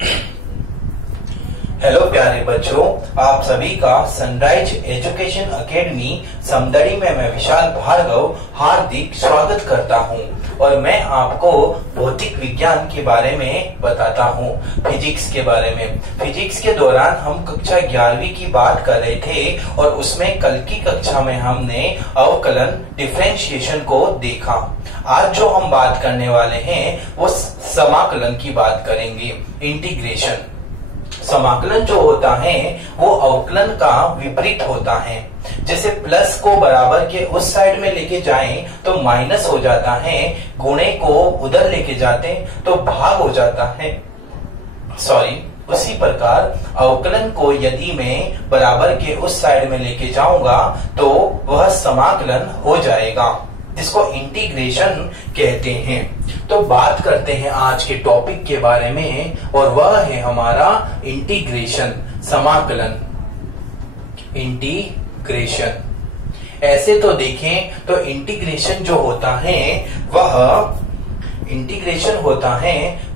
Hello प्यारे बच्चों, आप सभी का सनराइज एजुकेशन एकेडमी समदड़ी में मैं विशाल भार्गव हार्दिक स्वागत करता हूं और मैं आपको भौतिक विज्ञान के बारे में बताता हूं, फिजिक्स के बारे में। फिजिक्स के दौरान हम कक्षा 11वीं की बात कर रहे थे और उसमें कल की कक्षा में हमने अवकलन डिफरेंशिएशन को देखा। आज जो हम बात करने वाले हैं वो समाकलन की बात करेंगे, इंटीग्रेशन। समाकलन जो होता है वो अवकलन का विपरीत होता है। जैसे प्लस को बराबर के उस साइड में लेके जाएं तो माइनस हो जाता है, गुणे को उधर लेके जाते तो भाग हो जाता है। उसी प्रकार अवकलन को यदि मैं बराबर के उस साइड में लेके जाऊंगा तो वह समाकलन हो जाएगा, जिसको इंटीग्रेशन कहते हैं। तो बात करते हैं आज के टॉपिक के बारे में और वह है हमारा इंटीग्रेशन, समाकलन, इंटीग्रेशन। ऐसे तो देखें तो इंटीग्रेशन जो होता है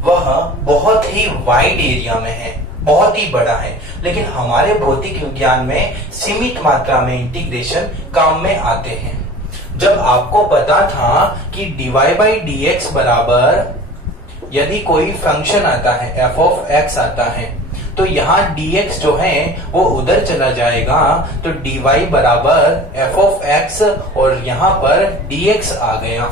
वह बहुत ही वाइड एरिया में है, बहुत ही बड़ा है, लेकिन हमारे भौतिक विज्ञान में सीमित मात्रा में इंटीग्रेशन काम में आते हैं। जब आपको पता था कि dy/dx बराबर यदि कोई फंक्शन आता है f of x आता है तो यहाँ dx जो है वो उधर चला जाएगा, तो dy बराबर f of x और यहाँ पर dx आ गया।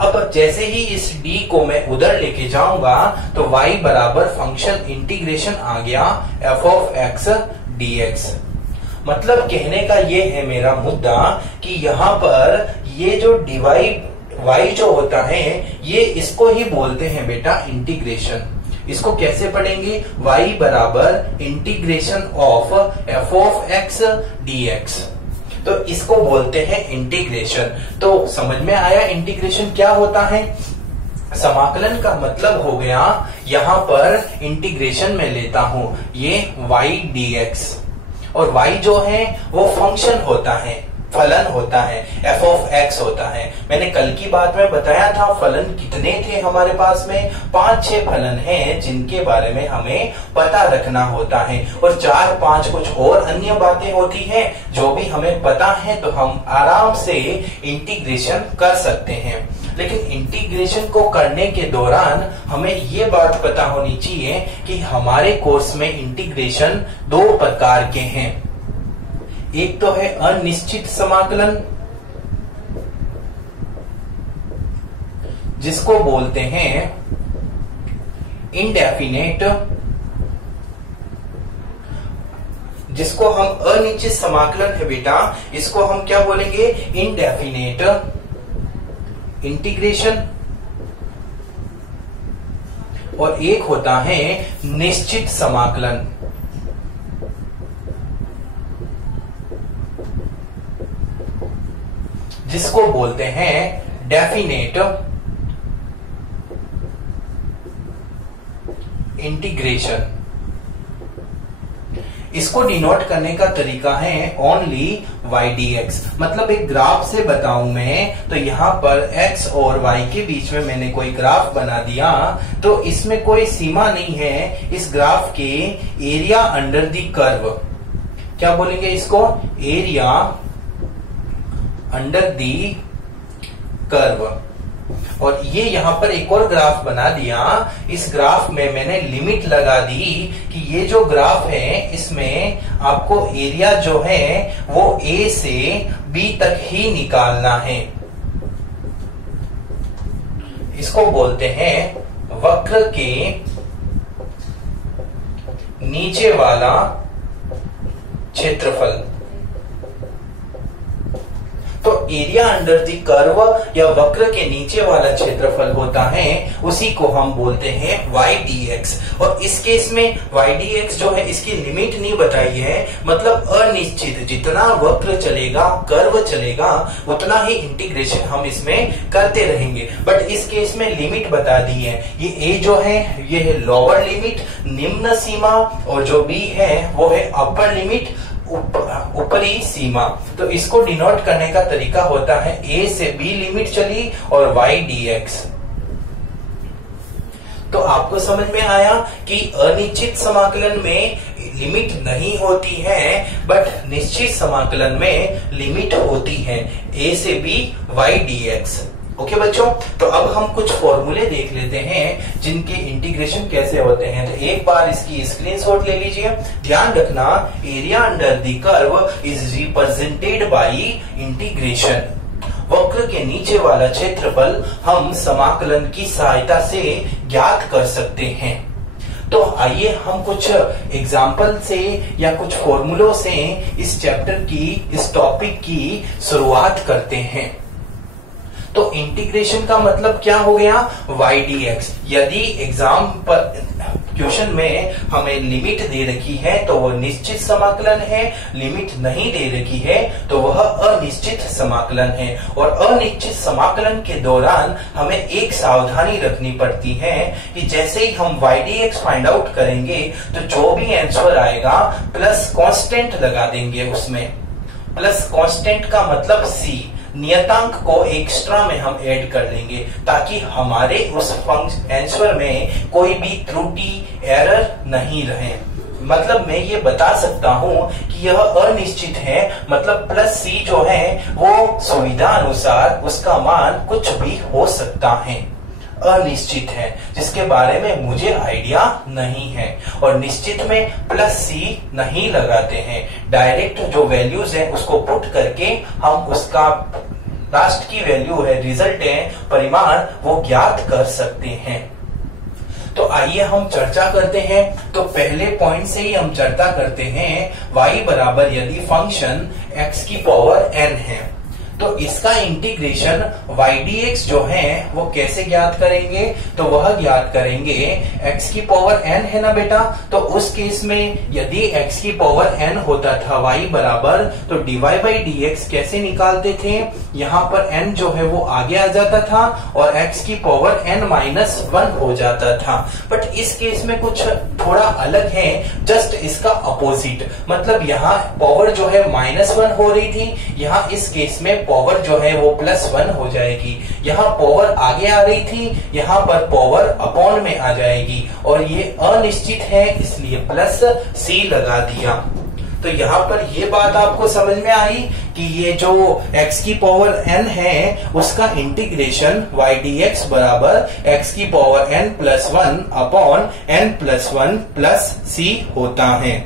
अब जैसे ही इस d को मैं उधर लेके जाऊंगा तो y बराबर फंक्शन इंटीग्रेशन आ गया f of x dx। मतलब कहने का ये है मेरा मुद्दा कि यहाँ पर ये जो y जो होता है ये इसको ही बोलते हैं बेटा इंटीग्रेशन। इसको कैसे पढ़ेंगे? y बराबर integration of f of x dx, तो इसको बोलते हैं इंटीग्रेशन। तो समझ में आया इंटीग्रेशन क्या होता है? समाकलन का मतलब हो गया यहाँ पर इंटीग्रेशन में लेता हूं ये y dx, और y जो है वो फंक्शन होता है, फलन होता है, f of x होता है। मैंने कल की बात में बताया था फलन कितने थे हमारे पास में, 5-6 फलन हैं जिनके बारे में हमें पता रखना होता है, और 4-5 कुछ और अन्य बातें होती हैं जो भी हमें पता है तो हम आराम से इंटीग्रेशन कर सकते हैं। लेकिन इंटीग्रेशन को करने के दौरान हमें ये बात पता होनी चाहिए कि हमारे कोर्स में इंटीग्रेशन 2 प्रकार के हैं। एक तो है अनिश्चित समाकलन, जिसको बोलते हैं इंडेफिनेट, जिसको हम अनिश्चित समाकलन है बेटा, इसको हम क्या बोलेंगे? Indefinite integration. और एक होता है निश्चित समाकलन, जिसको बोलते हैं डेफिनेट इंटीग्रेशन। इसको डिनोट करने का तरीका है ओनली y dx। मतलब एक ग्राफ से बताऊं मैं तो यहाँ पर x और y के बीच में मैंने कोई ग्राफ बना दिया, तो इसमें कोई सीमा नहीं है इस ग्राफ के एरिया अंडर दी कर्व। क्या बोलेंगे इसको? Area under the curve. और ये यहाँ पर एक और ग्राफ बना दिया, इस ग्राफ में मैंने लिमिट लगा दी कि ये जो ग्राफ है इसमें आपको एरिया जो है वो A से B तक ही निकालना है। इसको बोलते हैं वक्र के नीचे वाला क्षेत्रफल। तो एरिया अंडर दी कर्व या वक्र के नीचे वाला क्षेत्रफल होता है, उसी को हम बोलते हैं y dx। और इस केस में y dx जो है इसकी लिमिट नहीं बताई है, मतलब अनिश्चित, जितना वक्र चलेगा, कर्व चलेगा, उतना ही इंटीग्रेशन हम इसमें करते रहेंगे। बट इस केस में लिमिट बता दी है, ये a जो है ये है लोअर लिमिट, निम्न सीमा, और जो b है वो है अपर लिमिट, ऊपरी सीमा। तो इसको डिनोट करने का तरीका होता है A से B लिमिट चली और y dx। तो आपको समझ में आया कि अनिश्चित समाकलन में लिमिट नहीं होती है, बट निश्चित समाकलन में लिमिट होती है a से b y dx। ओके बच्चों, तो अब हम कुछ फॉर्मूले देख लेते हैं जिनके इंटीग्रेशन कैसे होते हैं। तो एक बार इसकी स्क्रीनशॉट ले लीजिए। ध्यान रखना, area under the curve is represented by integration. वक्र के नीचे वाला क्षेत्रफल हम समाकलन की सहायता से ज्ञात कर सकते हैं। तो आइए हम कुछ एग्जाम्पल से या कुछ फॉर्मूलों से इस चैप्टर की, इस टॉपिक की शुरुआत करते हैं। तो इंटीग्रेशन का मतलब क्या हो गया, y dx। यदि एग्जाम पर क्वेश्चन में हमें लिमिट दे रखी है तो वह निश्चित समाकलन है, लिमिट नहीं दे रखी है तो वह अनिश्चित समाकलन है। और अनिश्चित समाकलन के दौरान हमें एक सावधानी रखनी पड़ती है कि जैसे ही हम y dx फाइंड आउट करेंगे तो जो भी आंसर आएगा प्लस कांस्टेंट लगा देंगे उसमें। प्लस कांस्टेंट का मतलब c, नियतांक को एक्स्ट्रा में हम ऐड कर लेंगे ताकि हमारे उस आंसर में कोई भी त्रुटि, एरर नहीं रहे। मतलब मैं ये बता सकता हूं कि यह अनिश्चित है, मतलब प्लस सी जो है वो सुविधा अनुसार उसका मान कुछ भी हो सकता है। अनिश्चित है जिसके बारे में मुझे आइडिया नहीं है, और निश्चित में प्लस सी नहीं लगाते हैं। डायरेक्ट जो वैल्यूज है उसको पुट करके हम उसका लास्ट की वैल्यू है, रिजल्ट है, परिमाण, वो ज्ञात कर सकते हैं। तो आइए हम चर्चा करते हैं। तो पहले पॉइंट से ही हम चर्चा करते हैं, y बराबर यदि फंक्शन x की पावर n है तो इसका इंटीग्रेशन y dx जो है वो कैसे ज्ञात करेंगे, तो वह ज्ञात करेंगे x की पावर n है ना बेटा। तो उस केस में यदि x की पावर n होता था y बराबर, तो dy बाई dx कैसे निकालते थे, यहाँ पर n जो है वो आगे आ जाता था और x की पावर n माइनस 1 हो जाता था। बट इस केस में कुछ थोड़ा अलग है, जस्ट इसका अपोजिट। मतलब यहाँ पावर जो है -1 हो रही थी, यहाँ इस केस में पावर जो है वो +1 हो जाएगी। यहाँ पावर आगे आ रही थी, यहाँ पर पावर अपॉन में आ जाएगी, और ये अनिश्चित है इसलिए प्लस सी लगा दिया। तो यहाँ पर ये बात आपको समझ में आई कि ये जो x की पावर n है उसका इंटीग्रेशन y dx बराबर x की power n+1 upon n+1 plus c होता है।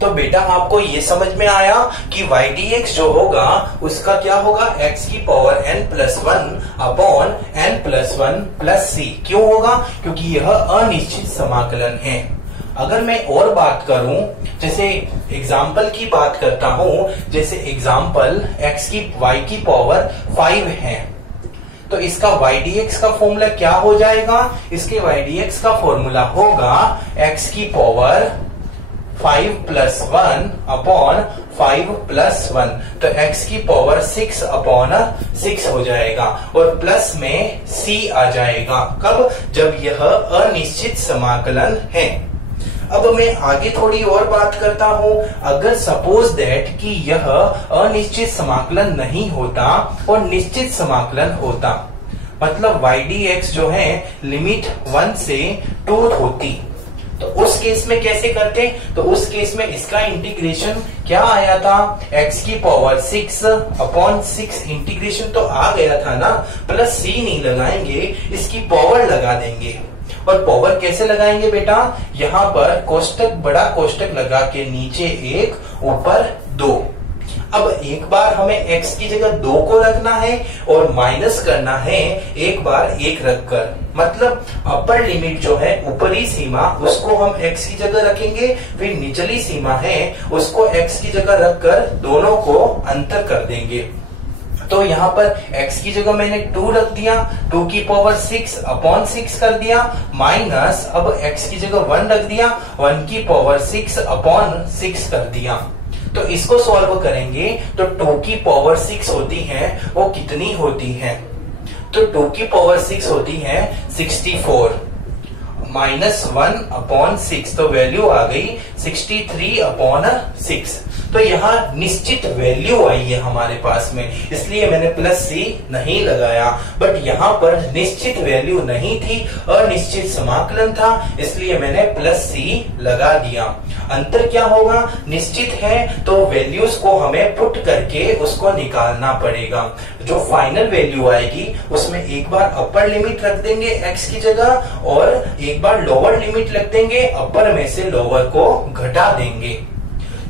तो बेटा आपको ये समझ में आया कि y dx जो होगा उसका क्या होगा, x की power n+1 upon n+1 plus c। क्यों होगा, क्योंकि यह अनिश्चित समाकलन है। अगर मैं और बात करूं, जैसे एग्जाम्पल की बात करता हूं, जैसे एग्जाम्पल y की पावर 5 है, तो इसका y dx का फॉर्मूला क्या हो जाएगा, इसके y dx का फॉर्मूला होगा x की पावर 5+1 अपॉन 5+1। तो x की पावर 6 अपॉन 6 हो जाएगा, और प्लस में c आ जाएगा। कब, जब यह अनिश्चित समाकलन है। अब मैं आगे थोड़ी और बात करता हूं। अगर सपोज दैट कि यह अनिश्चित समाकलन नहीं होता और निश्चित समाकलन होता, मतलब y dx जो है लिमिट 1 से 2 होती, तो उस केस में कैसे करते, तो उस केस में इसका इंटीग्रेशन क्या आया था, x की पावर 6 अपॉन 6 इंटीग्रेशन तो आ गया था ना, प्लस c नहीं लगाएंगे, इसकी पावर लगा देंगे। और पावर कैसे लगाएंगे बेटा, यहाँ पर कोष्टक, बड़ा कोष्टक लगा के नीचे 1 ऊपर 2। अब एक बार हमें x की जगह 2 को रखना है और माइनस करना है एक बार 1 रखकर। मतलब अपर लिमिट जो है, ऊपरी सीमा, उसको हम x की जगह रखेंगे, फिर निचली सीमा है उसको x की जगह रखकर दोनों को अंतर कर देंगे। तो यहाँ पर x की जगह मैंने 2 रख दिया, 2 की पावर 6 अपॉन 6 कर दिया, माइनस अब x की जगह 1 रख दिया, 1 की पावर 6 अपॉन 6 कर दिया। तो इसको सॉल्व करेंगे तो 2 की पावर 6 होती है वो कितनी होती है, तो 2 की पावर 6 होती है 64, -1 अपॉन 6, तो वैल्यू आ गई 63 अपॉन 6। तो यहाँ निश्चित वैल्यू आई है हमारे पास में, इसलिए मैंने प्लस सी नहीं लगाया। बट यहाँ पर निश्चित वैल्यू नहीं थी, अनिश्चित समाकलन था, इसलिए मैंने प्लस सी लगा दिया। अंतर क्या होगा, निश्चित है तो वैल्यूज को हमें पुट करके उसको निकालना पड़ेगा। जो फाइनल वैल्यू आएगी उसमें एक बार अपर लिमिट रख देंगे x की जगह और एक बार लोअर लिमिट रख देंगे, अपर में से लोअर को घटा देंगे।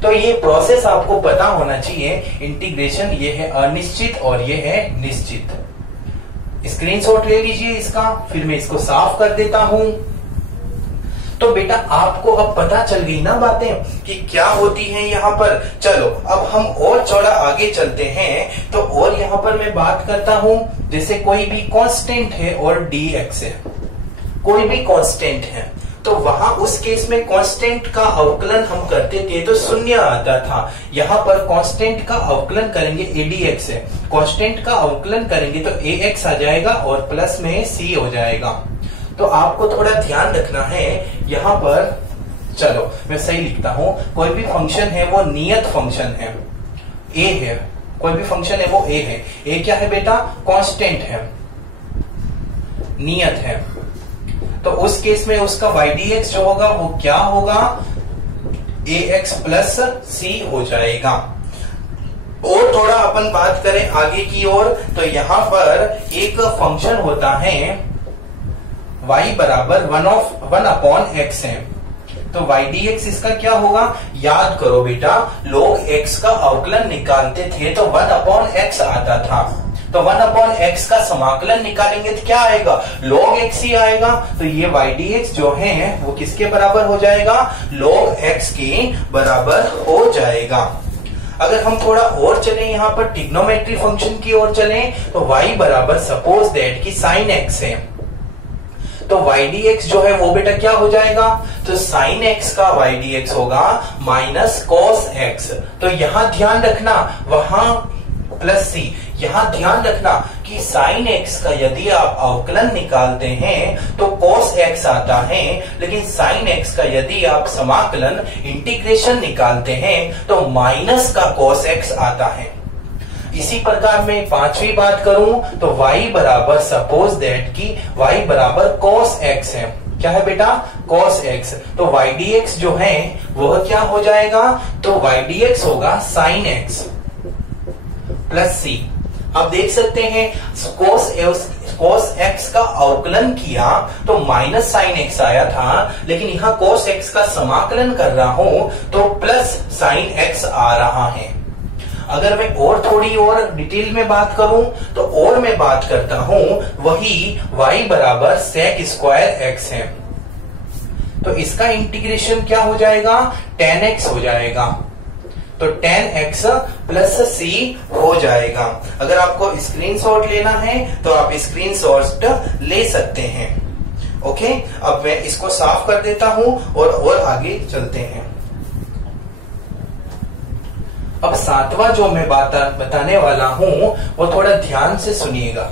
तो ये प्रोसेस आपको पता होना चाहिए। इंटीग्रेशन ये है अनिश्चित और ये है निश्चित। स्क्रीनशॉट ले लीजिए इसका, फिर मैं इसको साफ कर देता हूं। तो बेटा आपको अब पता चल गई ना बातें कि क्या होती हैं यहाँ पर। चलो अब हम और थोड़ा आगे चलते हैं। तो और यहाँ पर मैं बात करता हूं, जैसे कोई भी कांस्टेंट है और dx है, कोई भी कांस्टेंट है, तो वहां उस केस में कांस्टेंट का अवकलन हम करते थे तो शून्य आता था। यहाँ पर कांस्टेंट का अवकलन करेंगे, adx है, कांस्टेंट का अवकलन करेंगे तो ax आ जाएगा और प्लस में c हो जाएगा। तो आपको थोड़ा ध्यान रखना है यहाँ पर। चलो मैं सही लिखता हूं, कोई भी फंक्शन है वो नियत फंक्शन है, a है, कोई भी फंक्शन है वो a है। a क्या है बेटा, कांस्टेंट है, नियत है। तो उस केस में उसका y dx जो होगा वो क्या होगा, ax प्लस c हो जाएगा। और थोड़ा अपन बात करें आगे की ओर, तो यहाँ पर एक फंक्शन होता है y बराबर 1/x है। तो y dx इसका क्या होगा, याद करो बेटा, log x का अवकलन निकालते थे तो 1/x आता था। तो 1/x का समाकलन निकालेंगे तो क्या आएगा, log x ही आएगा। तो ये y dx जो है वो किसके बराबर हो जाएगा, log x के बराबर हो जाएगा। अगर हम थोड़ा और चलें, यहाँ पर ट्रिग्नोमेट्री फंक्शन की ओर चलें, तो y बराबर सपोज दैट की sin x है, तो y dx जो है वो बेटा क्या हो जाएगा, तो sin x का y dx होगा माइनस cos x। तो यहां ध्यान रखना, वहां प्लस c, यहां ध्यान रखना कि sin x का यदि आप अवकलन निकालते हैं तो cos x आता है, लेकिन sin x का यदि आप समाकलन इंटीग्रेशन निकालते हैं तो माइनस का cos x आता है। इसी प्रकार मैं पांचवी बात करूं तो y बराबर सपोज दैट की y बराबर cos x है। क्या है बेटा, cos x। तो y dx जो है वह क्या हो जाएगा, तो y dx होगा sin x प्लस c। अब देख सकते हैं cos x का अवकलन किया तो माइनस sin x आया था, लेकिन यहाँ cos x का समाकलन कर रहा हूं तो प्लस sin x आ रहा है। अगर मैं और थोड़ी और डिटेल में बात करूं तो और मैं बात करता हूं वही y बराबर sec स्क्वायर x है। तो इसका इंटीग्रेशन क्या हो जाएगा, tan x हो जाएगा। तो tan x प्लस c हो जाएगा। अगर आपको स्क्रीनशॉट लेना है तो आप स्क्रीनशॉट ले सकते हैं। ओके, अब मैं इसको साफ कर देता हूं और आगे चलते हैं। अब सातवां जो मैं बताने वाला हूं वो थोड़ा ध्यान से सुनिएगा।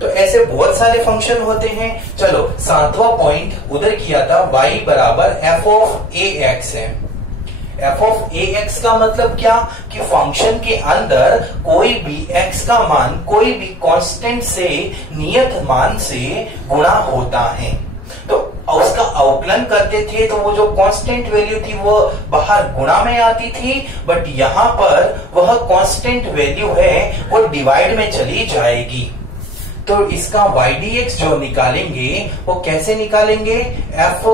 तो ऐसे बहुत सारे फंक्शन होते हैं। चलो सातवां पॉइंट उधर किया था, y बराबर f ऑफ ax है। f ऑफ ax का मतलब क्या कि फंक्शन के अंदर कोई भी x का मान कोई भी कांस्टेंट से नियत मान से गुणा होता है। तो उसका अवकलन करते थे तो वो जो कांस्टेंट वैल्यू थी वो बाहर गुणा में आती थी, बट यहाँ पर वह कांस्टेंट वैल्यू है वो डिवाइड में चली जाएगी। तो इसका y dx जो निकालेंगे वो कैसे निकालेंगे, f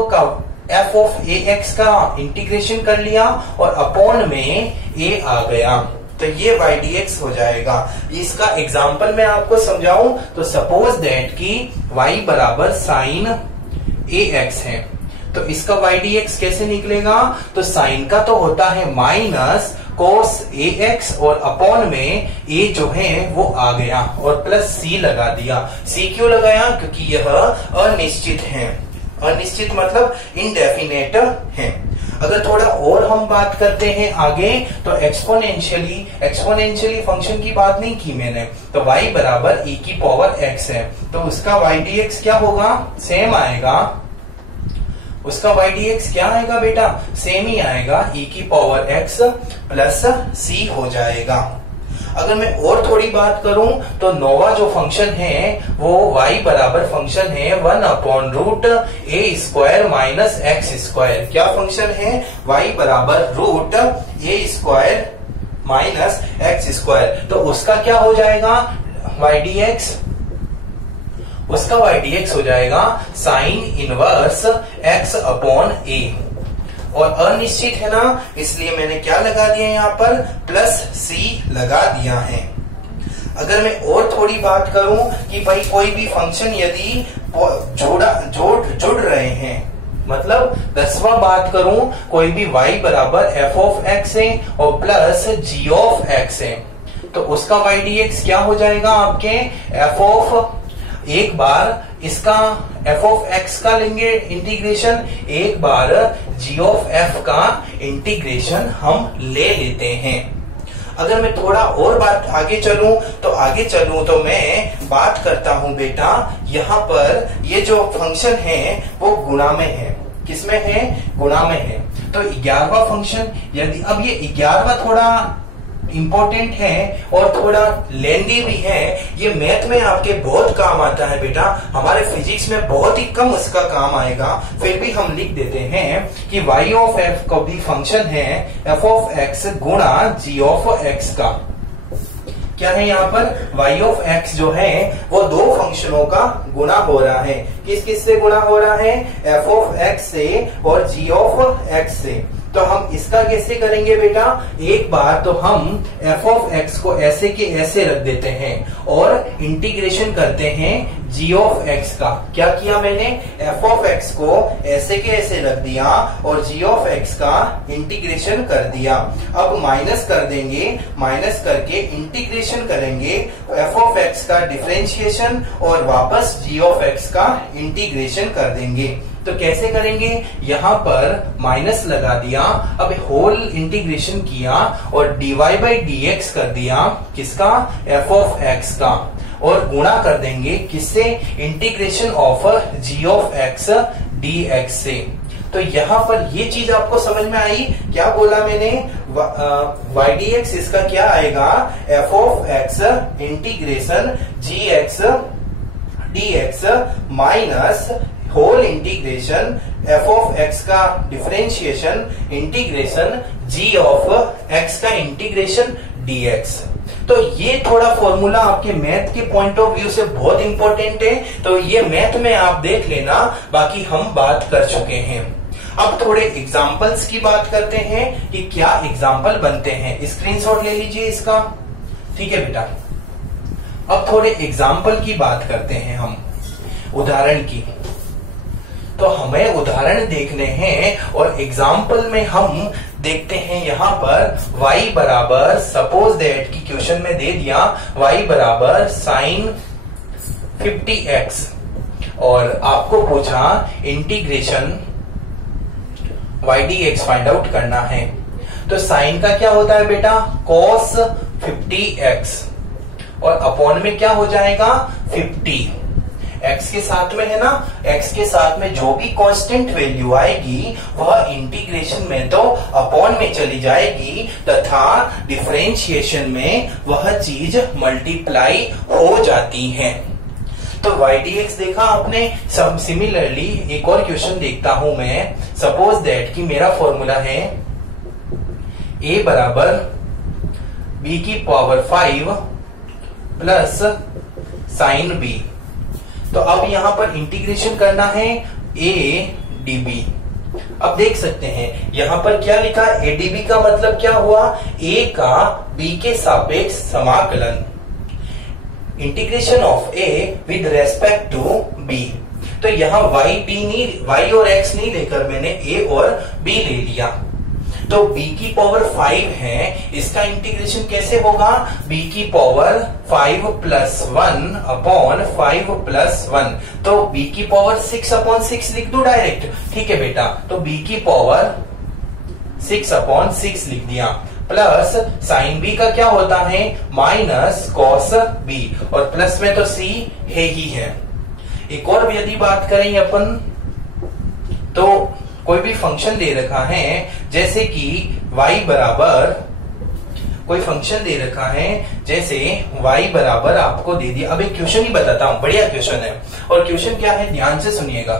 ऑफ ax का इंटीग्रेशन कर लिया और अपॉन में a आ गया, तो ये y dx हो जाएगा। इसका एग्जाम्पल मैं आपको समझाऊं तो सपोज दैट की y बराबर साइन ax है, तो इसका y dx कैसे निकलेगा, तो साइन का तो होता है माइनस cos ax और अपॉन में a जो है वो आ गया और प्लस c लगा दिया। c क्यों लगाया, क्योंकि यह अनिश्चित है। अनिश्चित मतलब इनडेफिनेट है। अगर थोड़ा और हम बात करते हैं आगे तो एक्सपोनेंशियली फंक्शन की बात नहीं की मैंने, तो y बराबर e की पावर x है, तो उसका y dx क्या होगा, सेम आएगा उसका वाई डी एक्स क्या आएगा बेटा, सेम ही आएगा, e की पावर x प्लस c हो जाएगा। अगर मैं और थोड़ी बात करूं तो नोवा जो फंक्शन है वो y बराबर फंक्शन है 1/√a² माइनस एक्स स्क्वायर। क्या फंक्शन है, y बराबर √a² माइनस एक्स स्क्वायर। तो उसका क्या हो जाएगा वाई डी एक्स, उसका वाई डी एक्स हो जाएगा साइन इनवर्स x/a। और अनिश्चित है ना, इसलिए मैंने क्या लगा दिया यहाँ पर, प्लस c लगा दिया है। अगर मैं और थोड़ी बात करूं कि भाई कोई भी फंक्शन यदि जुड़ रहे हैं, मतलब 10वां बात करूं, कोई भी y बराबर f ऑफ x है और प्लस g ऑफ x है, तो उसका वाई डी एक्स क्या हो जाएगा आपके f ऑफ, एक बार इसका f ऑफ x का लेंगे इंटीग्रेशन, एक बार g ऑफ f का इंटीग्रेशन हम ले लेते हैं। अगर मैं थोड़ा और बात आगे चलूं तो मैं बात करता हूं बेटा, यहाँ पर ये जो फंक्शन है वो गुणा में है। किसमें है, गुणा में है। तो 11वां फंक्शन, यदि अब ये 11वां थोड़ा इंपॉर्टेंट है और थोड़ा लेंदी भी है, ये मैथ में आपके बहुत काम आता है बेटा, हमारे फिजिक्स में बहुत ही कम इसका काम आएगा, फिर भी हम लिख देते हैं कि y ऑफ f का भी फंक्शन है f ऑफ x गुणा g ऑफ x का। क्या है यहाँ पर, y ऑफ x जो है वो दो फंक्शनों का गुणा हो रहा है। किस किस से गुणा हो रहा है, f ऑफ x से और g ऑफ x से। तो हम इसका कैसे करेंगे बेटा, एक बार तो हम f ऑफ x को ऐसे के ऐसे रख देते हैं और इंटीग्रेशन करते हैं g ऑफ x का। क्या किया मैंने, f ऑफ x को ऐसे के ऐसे रख दिया और g ऑफ x का इंटीग्रेशन कर दिया। अब माइनस कर देंगे, माइनस करके इंटीग्रेशन करेंगे f ऑफ x का डिफरेंशिएशन और वापस g ऑफ x का इंटीग्रेशन कर देंगे। तो कैसे करेंगे, यहाँ पर माइनस लगा दिया, अब होल इंटीग्रेशन किया और dy बाई dx कर दिया, किसका, f ऑफ x का, और गुणा कर देंगे किससे, integration of g of x dx से। तो यहाँ पर ये चीज आपको समझ में आई, क्या बोला मैंने, y dx इसका क्या आएगा, f of x integration gx dx minus whole integration f of x का differentiation integration g of x का इंटीग्रेशन dx। तो ये थोड़ा फॉर्मूला आपके मैथ के पॉइंट ऑफ व्यू से बहुत इंपॉर्टेंट है, तो ये मैथ में आप देख लेना, बाकी हम बात कर चुके हैं। अब थोड़े एग्जाम्पल्स की बात करते हैं कि क्या एग्जाम्पल बनते हैं। स्क्रीनशॉट ले लीजिए इसका, ठीक है बेटा। अब थोड़े एग्जाम्पल की बात करते हैं हम, उदाहरण की। तो हमें उदाहरण देखने हैं और एग्जाम्पल में हम देखते हैं यहाँ पर y बराबर, सपोज दैट की क्वेश्चन में दे दिया y बराबर साइन 50x और आपको पूछा integration y dx find out करना है। तो साइन का क्या होता है बेटा, cos 50x और अपॉन में क्या हो जाएगा 50, x के साथ में है ना, x के साथ में जो भी कांस्टेंट वैल्यू आएगी वह इंटीग्रेशन में तो अपॉन में चली जाएगी तथा डिफरेंशिएशन में वह चीज मल्टीप्लाई हो जाती है। तो y dx देखा आपने। सब सिमिलरली एक और क्वेश्चन देखता हूं मैं, सपोज दैट कि मेरा फॉर्मूला है a बराबर b की पावर 5 प्लस साइन b। तो अब यहां पर इंटीग्रेशन करना है a db। अब देख सकते हैं यहां पर क्या लिखा, a db का मतलब क्या हुआ, a का b के सापेक्ष समाकलन, integration of a with respect to b। तो यहाँ y और x नहीं लेकर मैंने a और b ले लिया। तो b की पावर 5 है, इसका इंटीग्रेशन कैसे होगा, b की पावर 5 प्लस 1 अपॉन 5 प्लस 1। तो b की पावर 6 अपॉन 6 लिख दो डायरेक्ट, ठीक है बेटा। तो b की पावर 6 अपॉन 6 लिख दिया, प्लस साइन b का क्या होता है, माइनस कॉस b, और प्लस में तो c है ही है। एक और यदि बात करें अपन तो कोई भी फंक्शन दे रखा है, जैसे कि y बराबर, कोई फंक्शन दे रखा है जैसे y बराबर आपको दे दिया। अब एक क्वेश्चन ही बताता हूं, बढ़िया क्वेश्चन है। और क्वेश्चन क्या है, ध्यान से सुनिएगा।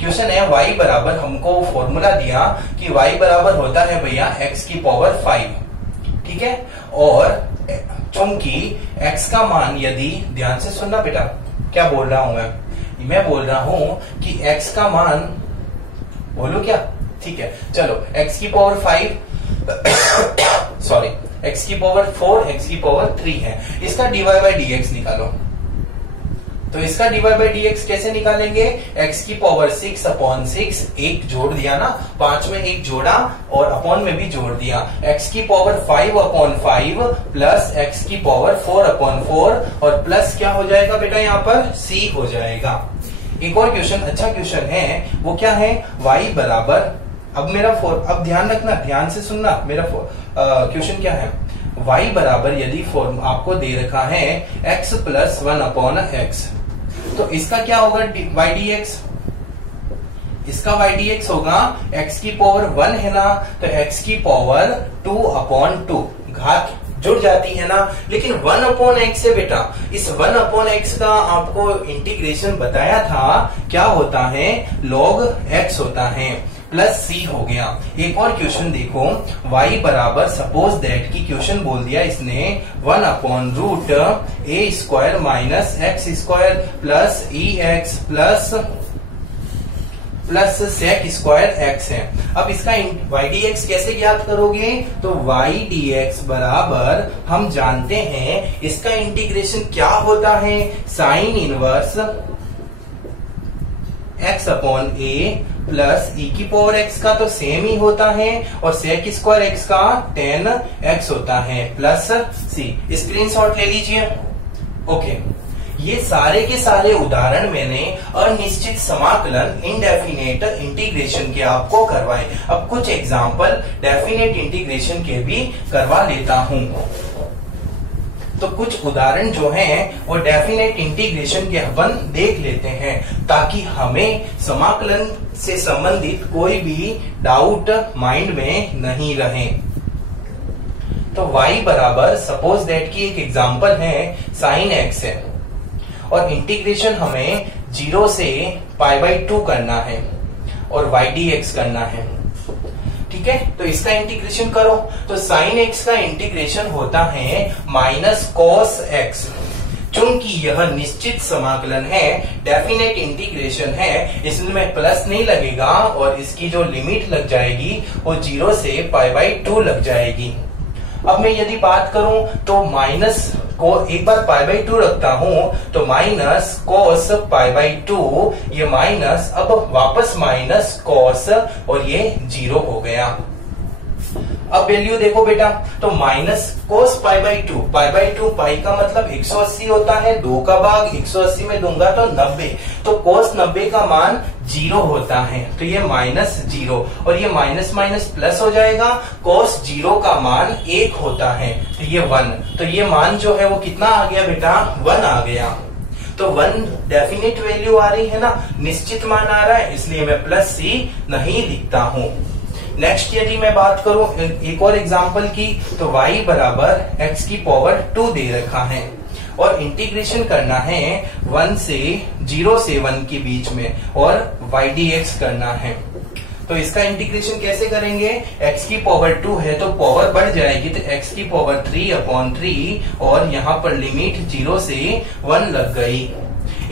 क्वेश्चन है y बराबर, हमको फॉर्मूला दिया कि y बराबर होता है भैया x की पावर 5, ठीक है। और चूंकि x का मान यदि, ध्यान से सुनना बेटा, क्या बोल रहा हूं मैं बोल रहा हूं कि x का मान, बोलो क्या, ठीक है, चलो x की पावर 5 सॉरी x की पावर 4, x की पावर 3 है। इसका dy बाई dx निकालो। तो इसका dy बाई dx कैसे निकालेंगे, x की पावर 6 अपॉन 6, एक जोड़ दिया ना, 5 में एक जोड़ा और अपॉन में भी जोड़ दिया, x की पावर 5 अपॉन 5 प्लस x की पावर 4 अपॉन 4 और प्लस क्या हो जाएगा बेटा यहाँ पर c हो जाएगा। एक और क्वेश्चन, अच्छा क्वेश्चन है, वो क्या है, y बराबर, अब मेरा अब ध्यान रखना, ध्यान से सुनना, मेरा क्वेश्चन क्या है, y बराबर यदि फॉर्म आपको दे रखा है x प्लस 1 अपॉन x, तो इसका क्या होगा y dx, इसका y dx होगा x की पावर 1 है ना, तो x की पावर 2 अपॉन 2, घात जुड़ जाती है ना। लेकिन 1 अपॉन एक्स है बेटा, इस 1 अपॉन एक्स का आपको इंटीग्रेशन बताया था, क्या होता है, log x होता है, प्लस c हो गया। एक और क्वेश्चन देखो, y बराबर, सपोज दैट की क्वेश्चन बोल दिया इसने 1 upon root A square minus X square plus E X plus sec square X है। अब इसका y dx कैसे ज्ञात करोगे, तो y dx बराबर, हम जानते हैं इसका इंटीग्रेशन क्या होता है, साइन इनवर्स x अपॉन ए प्लस ई की पावर x का तो सेम ही होता है, और सेक स्क्वायर x का 10x होता है, प्लस c। स्क्रीनशॉट ले लीजिए। ओके, ये सारे के सारे उदाहरण मैंने अनिश्चित समाकलन, इनडेफिनेट इंटीग्रेशन के आपको करवाए। अब कुछ एग्जाम्पल डेफिनेट इंटीग्रेशन के भी करवा लेता हूं। तो कुछ उदाहरण जो हैं वो डेफिनेट इंटीग्रेशन के अपन देख लेते हैं, ताकि हमें समाकलन से संबंधित कोई भी डाउट माइंड में नहीं रहे। तो y बराबर, सपोज दैट की एक एग्जांपल है साइन x है, और इंटीग्रेशन हमें 0 से π/2 करना है और y dx करना है, ठीक है। तो इसका इंटीग्रेशन करो, तो साइन x का इंटीग्रेशन होता है माइनस कॉस x। चूंकि यह निश्चित समाकलन है, डेफिनेट इंटीग्रेशन है, इसमें प्लस नहीं लगेगा और इसकी जो लिमिट लग जाएगी वो 0 से π/2 लग जाएगी। अब मैं यदि बात करूं तो माइनस को एक बार π/2 रखता हूं, तो माइनस कॉस π/2, ये माइनस, अब वापस माइनस कॉस, और ये 0 हो गया। अब वैल्यू देखो बेटा, तो माइनस कोस π/2, π/2 पाई का मतलब 180 होता है, 2 का भाग 180 में दूंगा तो 90, तो कोस 90 का मान 0 होता है, तो ये माइनस 0, और ये माइनस माइनस प्लस हो जाएगा, कोस 0 का मान 1 होता है, तो ये 1, तो ये मान जो है वो कितना आ गया बेटा, 1 आ गया। तो 1 डेफिनेट वैल्यू आ रही है ना, निश्चित मान आ रहा है, इसलिए मैं प्लस c नहीं लिखता हूं। नेक्स्ट यदि मैं बात करूं एक और एग्जांपल की, तो y बराबर x की पावर 2 दे रखा है और इंटीग्रेशन करना है 1 से 0 से 1 के बीच में, और y dx करना है। तो इसका इंटीग्रेशन कैसे करेंगे, x की पावर 2 है तो पावर बढ़ जाएगी, तो x की पावर 3/3, और यहाँ पर लिमिट 0 से 1 लग गई।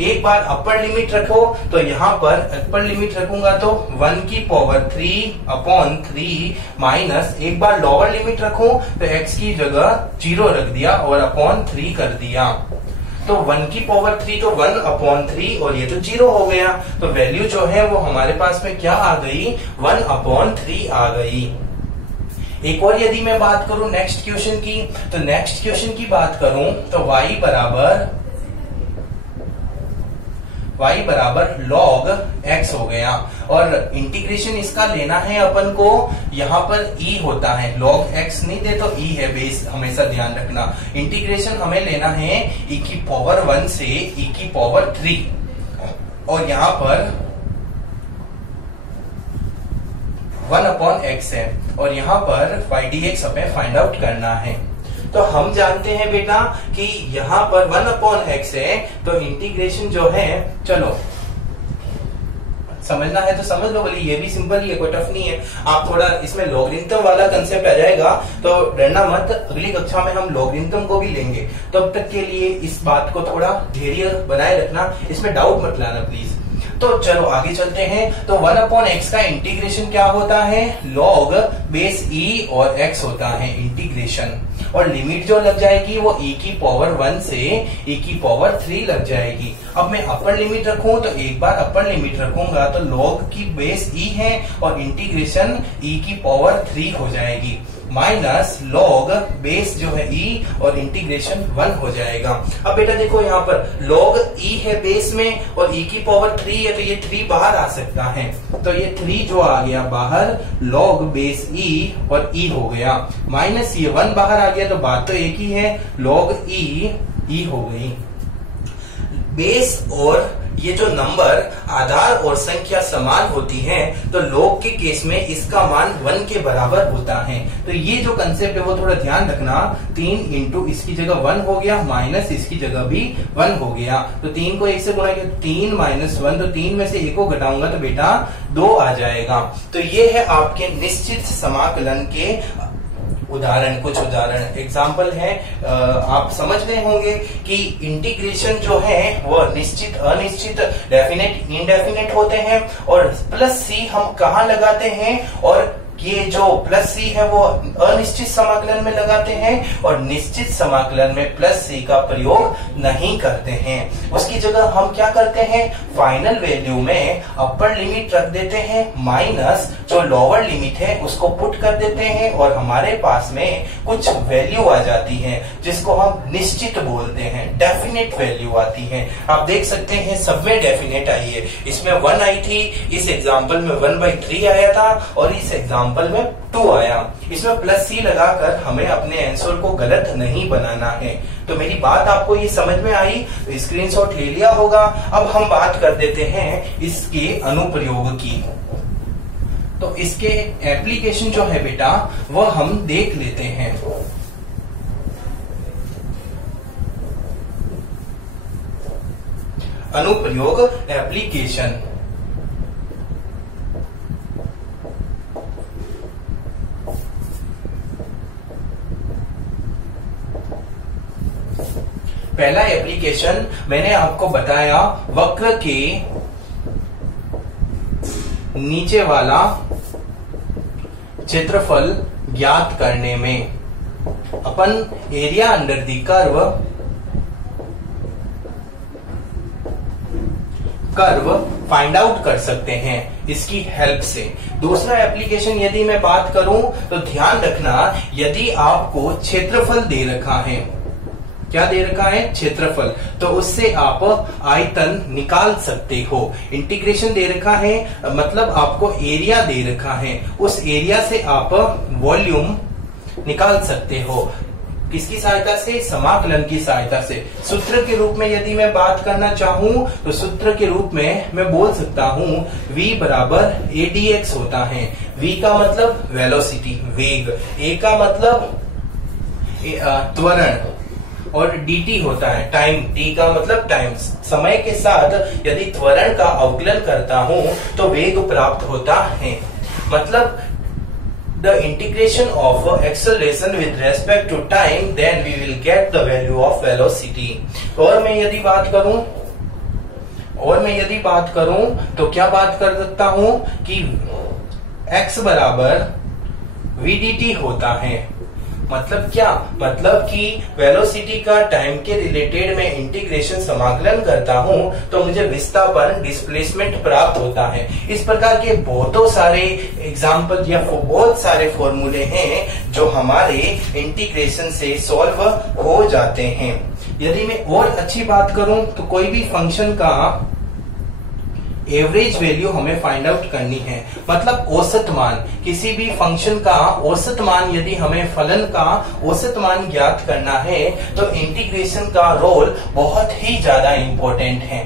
एक बार अपर लिमिट रखो, तो यहाँ पर अपर लिमिट रखूंगा तो 1 की पावर 3/3 माइनस, एक बार लोअर लिमिट रखूं तो x की जगह 0 रख दिया और अपॉन 3 कर दिया, तो 1 की पावर 3 तो 1/3, और ये तो 0 हो गया, तो वैल्यू जो है वो हमारे पास में क्या आ गई, 1/3 आ गई। एक और यदि मैं बात करूं नेक्स्ट क्वेश्चन की, तो नेक्स्ट क्वेश्चन की बात करूं तो y बराबर log x हो गया, और इंटीग्रेशन इसका लेना है अपन को, यहाँ पर e होता है, log x नहीं दे तो e है बेस, हमेशा ध्यान रखना। इंटीग्रेशन हमें लेना है e की पावर 1 से e की पावर 3, और यहाँ पर 1/x है और यहाँ पर y dx हमें फाइंड आउट करना है। तो हम जानते हैं बेटा कि यहाँ पर 1/x है, तो इंटीग्रेशन जो है, चलो समझना है तो समझ लो, बोली ये भी सिंपल ही है, कोई टफ नहीं है। आप थोड़ा इसमें लॉगरिथम वाला कंसेप्ट आ जाएगा तो डरना मत, अगली कक्षा में हम लॉगरिथम को भी लेंगे। तब तक के लिए इस बात को थोड़ा धैर्य बनाए रखना, इसमें डाउट मत लाना प्लीज। तो चलो आगे चलते हैं। तो 1/x का इंटीग्रेशन क्या होता है, log बेस e और x होता है इंटीग्रेशन, और लिमिट जो लग जाएगी वो e की पावर 1 से e की पावर 3 लग जाएगी। अब मैं अपर लिमिट रखूं तो एक बार अपर लिमिट रखूंगा तो log की बेस e है और इंटीग्रेशन e की पावर 3 हो जाएगी, माइनस log बेस जो है e और इंटीग्रेशन 1 हो जाएगा। अब बेटा देखो यहाँ पर log e है बेस में और e की पावर 3 है, तो ये 3 बाहर आ सकता है, तो ये 3 जो आ गया बाहर, log बेस e और e हो गया, माइनस ये 1 बाहर आ गया, तो बात तो एक ही है, log e हो गई। बेस और ये जो नंबर आधार और संख्या समान होती हैं, तो log के केस में इसका मान 1 के बराबर होता है। तो ये जो कंसेप्ट है वो थोड़ा ध्यान रखना, 3 इंटू इसकी जगह 1 हो गया, माइनस इसकी जगह भी 1 हो गया, तो 3 को 1 से गुणा किया, 3 माइनस 1, तो 3 में से 1 को घटाऊंगा तो बेटा 2 आ जाएगा। तो ये है आपके निश्चित समाकलन के उदाहरण, कुछ उदाहरण एग्जाम्पल है। आप समझ रहे होंगे कि इंटीग्रेशन जो है वो निश्चित, अनिश्चित, डेफिनेट, इनडेफिनेट होते हैं, और प्लस सी हम कहाँ लगाते हैं, और ये जो प्लस सी है वो अनिश्चित समाकलन में लगाते हैं, और निश्चित समाकलन में प्लस सी का प्रयोग नहीं करते हैं। उसकी जगह हम क्या करते हैं, फाइनल वैल्यू में अपर लिमिट रख देते हैं, माइनस जो लोअर लिमिट है उसको पुट कर देते हैं, और हमारे पास में कुछ वैल्यू आ जाती है जिसको हम निश्चित बोलते हैं, डेफिनेट वैल्यू आती है। आप देख सकते हैं सब में डेफिनेट आई है, इसमें 1 आई थी, इस एग्जाम्पल में 1/3 आया था, और इस एग्जाम्पल में 2 आया। इसमें प्लस सी लगाकर हमें अपने आंसर को गलत नहीं बनाना है। तो मेरी बात आपको ये समझ में आई, तो स्क्रीनशॉट ले लिया होगा। अब हम बात कर देते हैं इसके अनुप्रयोग की। तो इसके एप्लीकेशन जो है बेटा वो हम देख लेते हैं। अनुप्रयोग एप्लीकेशन, पहला एप्लीकेशन मैंने आपको बताया, वक्र के नीचे वाला क्षेत्रफल ज्ञात करने में अपन area under the curve find out कर सकते हैं इसकी हेल्प से। दूसरा एप्लीकेशन यदि मैं बात करूं तो ध्यान रखना, यदि आपको क्षेत्रफल दे रखा है, क्या दे रखा है, क्षेत्रफल, तो उससे आप आयतन निकाल सकते हो। इंटीग्रेशन दे रखा है मतलब आपको एरिया दे रखा है, उस एरिया से आप वॉल्यूम निकाल सकते हो। किसकी सहायता से, समाकलन की सहायता से। सूत्र के रूप में यदि मैं बात करना चाहूं तो सूत्र के रूप में मैं बोल सकता हूं v बराबर a dx होता है। v का मतलब वेलोसिटी, वेग, a का मतलब त्वरण, और dt होता है टाइम, t का मतलब टाइम। समय के साथ यदि त्वरण का अवकलन करता हूं तो वेग प्राप्त होता है। मतलब the integration of acceleration with respect to time, then we will get the value of velocity। और मैं यदि बात करूं तो क्या बात कर सकता हूं कि x बराबर v dt होता है। मतलब क्या, मतलब कि वेलोसिटी का टाइम के रिलेटेड में इंटीग्रेशन समाकलन करता हूं तो मुझे विस्थापन, डिस्प्लेसमेंट प्राप्त होता है। इस प्रकार के बहुतों सारे एग्जाम्पल या बहुत सारे फॉर्मूले हैं जो हमारे इंटीग्रेशन से सॉल्व हो जाते हैं। यदि मैं और अच्छी बात करूं तो कोई भी फंक्शन का एवरेज वैल्यू हमें फाइंड आउट करनी है, मतलब औसत मान, किसी भी फंक्शन का औसत मान, यदि हमें फलन का औसत मान ज्ञात करना है तो इंटीग्रेशन का रोल बहुत ही ज्यादा इंपॉर्टेंट है।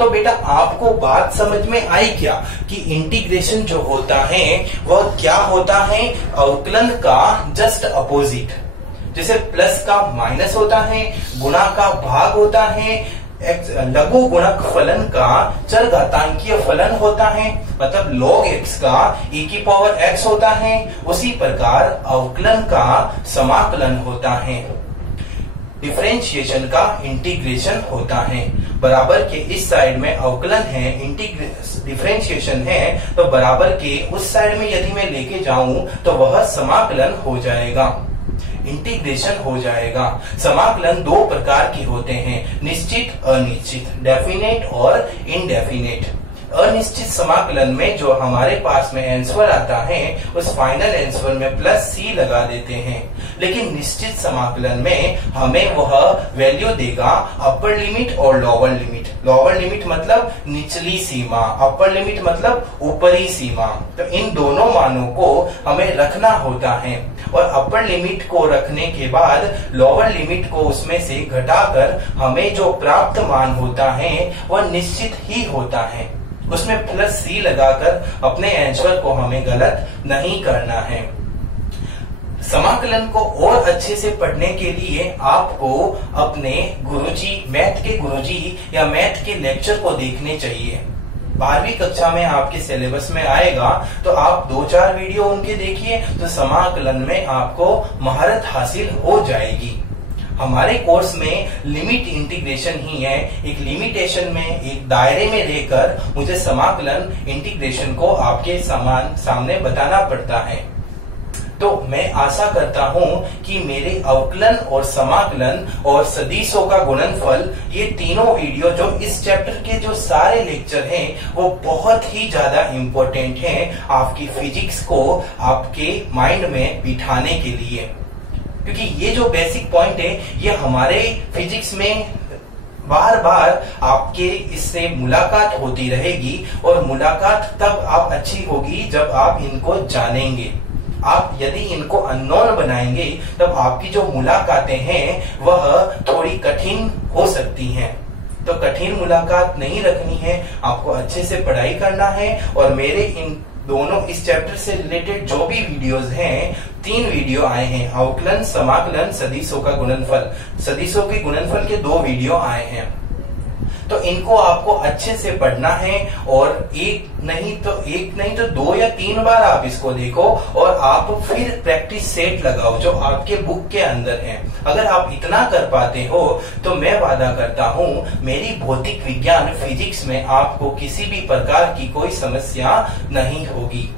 तो बेटा आपको बात समझ में आई क्या कि इंटीग्रेशन जो होता है वह क्या होता है, अवकलन का जस्ट अपोजिट। जैसे प्लस का माइनस होता है, गुणा का भाग होता है, लघु गुणक फलन का चरघातांकीय फलन होता है, मतलब log x का e की पावर x होता है। उसी प्रकार अवकलन का समाकलन होता है, डिफरेंशिएशन का इंटीग्रेशन होता है। बराबर के इस साइड में अवकलन है, डिफरेंशिएशन है, तो बराबर के उस साइड में यदि मैं लेके जाऊं तो वह समाकलन हो जाएगा, इंटीग्रेशन हो जाएगा। समाकलन दो प्रकार के होते हैं, निश्चित अनिश्चित, डेफिनेट और इनडेफिनेट। अनिश्चित समाकलन में जो हमारे पास में आंसर आता है उस फाइनल आंसर में प्लस सी लगा देते हैं, लेकिन निश्चित समाकलन में हमें वह वैल्यू देगा अपर लिमिट और लोअर लिमिट। लोअर लिमिट मतलब निचली सीमा, अपर लिमिट मतलब ऊपरी सीमा। तो इन दोनों मानों को हमें रखना होता है और अपर लिमिट को रखने के बाद लोअर लिमिट को उसमें से घटाकर हमें जो प्राप्त मान होता है वह निश्चित ही होता है। उसमें प्लस सी लगाकर अपने आंसर को हमें गलत नहीं करना है। समाकलन को और अच्छे से पढ़ने के लिए आपको अपने गुरुजी, मैथ के गुरुजी या मैथ के लेक्चर को देखने चाहिए। 12वीं कक्षा में आपके सिलेबस में आएगा, तो आप 2-4 वीडियो उनके देखिए तो समाकलन में आपको महारत हासिल हो जाएगी। हमारे कोर्स में लिमिट इंटीग्रेशन ही है, एक लिमिटेशन में, एक दायरे में रहकर मुझे समाकलन इंटीग्रेशन को आपके सामने बताना पड़ता है। तो मैं आशा करता हूं कि मेरे अवकलन और समाकलन और सदिशों का गुणनफल, ये तीनों वीडियो जो इस चैप्टर के जो सारे लेक्चर हैं वो बहुत ही ज्यादा इम्पोर्टेंट हैं आपकी फिजिक्स को आपके माइंड में बिठाने के लिए, क्योंकि ये जो बेसिक पॉइंट है ये हमारे फिजिक्स में बार बार आपके इससे मुलाकात होती रहेगी और मुलाकात तब आप अच्छी होगी जब आप इनको जानेंगे। आप यदि इनको अननोन बनाएंगे तब आपकी जो मुलाकातें हैं वह थोड़ी कठिन हो सकती हैं। तो कठिन मुलाकात नहीं रखनी है, आपको अच्छे से पढ़ाई करना है। और मेरे इन दोनों इस चैप्टर से रिलेटेड जो भी वीडियोस हैं, 3 वीडियो आए हैं, अवकलन, समाकलन, सदिशों का गुणनफल, सदिशों के गुणनफल के 2 वीडियो आए हैं। तो इनको आपको अच्छे से पढ़ना है और एक नहीं तो 2 या 3 बार आप इसको देखो और आप फिर प्रैक्टिस सेट लगाओ जो आपके बुक के अंदर है। अगर आप इतना कर पाते हो तो मैं वादा करता हूं मेरी भौतिक विज्ञान फिजिक्स में आपको किसी भी प्रकार की कोई समस्या नहीं होगी।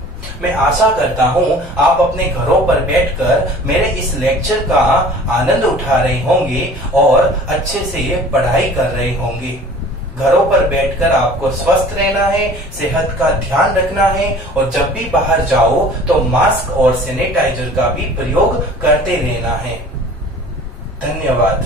मैं आशा करता हूं आप अपने घरों पर बैठकर मेरे इस लेक्चर का आनंद उठा रहे होंगे और अच्छे से पढ़ाई कर रहे होंगे। घरों पर बैठकर आपको स्वस्थ रहना है, सेहत का ध्यान रखना है और जब भी बाहर जाओ तो मास्क और सैनिटाइजर का भी प्रयोग करते रहना है। धन्यवाद।